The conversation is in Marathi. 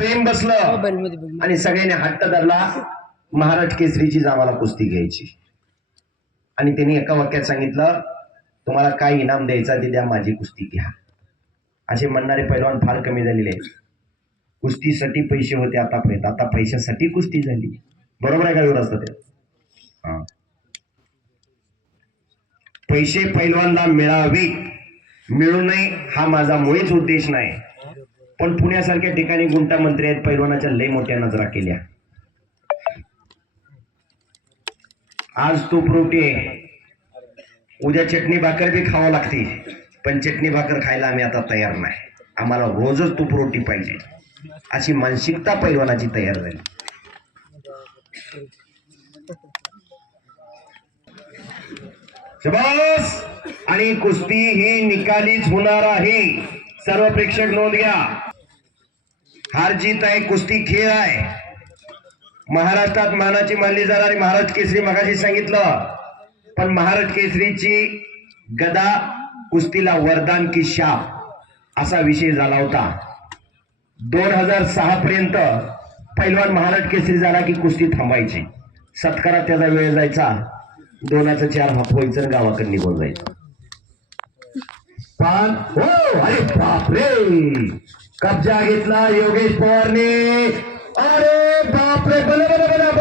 प्रेम बसलं. बघ आणि सगळ्यांनी हट्ट धरला. महाराज केसरीचीच आम्हाला कुस्ती घ्यायची. आणि त्यांनी एका वाक्यात सांगितलं तुम्हाला काय इनाम द्यायचा ते द्या माझी कुस्ती घ्या. असे म्हणणारे पैलवान फार कमी झालेले आहेत. कुस्तीसाठी पैसे होते आतापर्यंत. आता पैशासाठी कुस्ती झाली. बरोबर आहे का एवढं असतं ते? हा. पैसे पैलवानला मिळावे मिळू नये हा माझा मुळीच उद्देश नाही. पण पुण्यासारख्या ठिकाणी गुंटा मंत्री आहेत पैलवानाच्या लय मोठ्या नजरा केल्या. आज तूप रोटी आहे. उद्या चटणी भाकर बी खावं लागते पण चटणी भाकर खायला आम्ही आता तयार नाही. आम्हाला रोजच तूप रोटी पाहिजे. अशी मानसिकता पैलवानाची तयार झाली. शबास! आणि कुस्ती ही निकालीच होणार आहे. सर्व प्रेक्षक नोंद घ्या. हार जीत आहे कुस्ती खेळ आहे. महाराष्ट्रात मानाची मानली जाणारी महाराज केसरी मगाशी सांगितलं. पण महाराज केसरीची गदा कुस्तीला वरदान की शाप असा विषय झाला होता. दोन हजार सहा पर्यंत पैलवान महाराज केसरी झाला की कुस्ती थांबायची. सत्कारात त्याचा वेळ जायचा. दोनाचं चार हात व्हायचं गावाकडे निघून जायचं. पण हो अरे बापरे! कब्जा घेतला योगेश पवारने. अरे बापरे बले बले बले बाप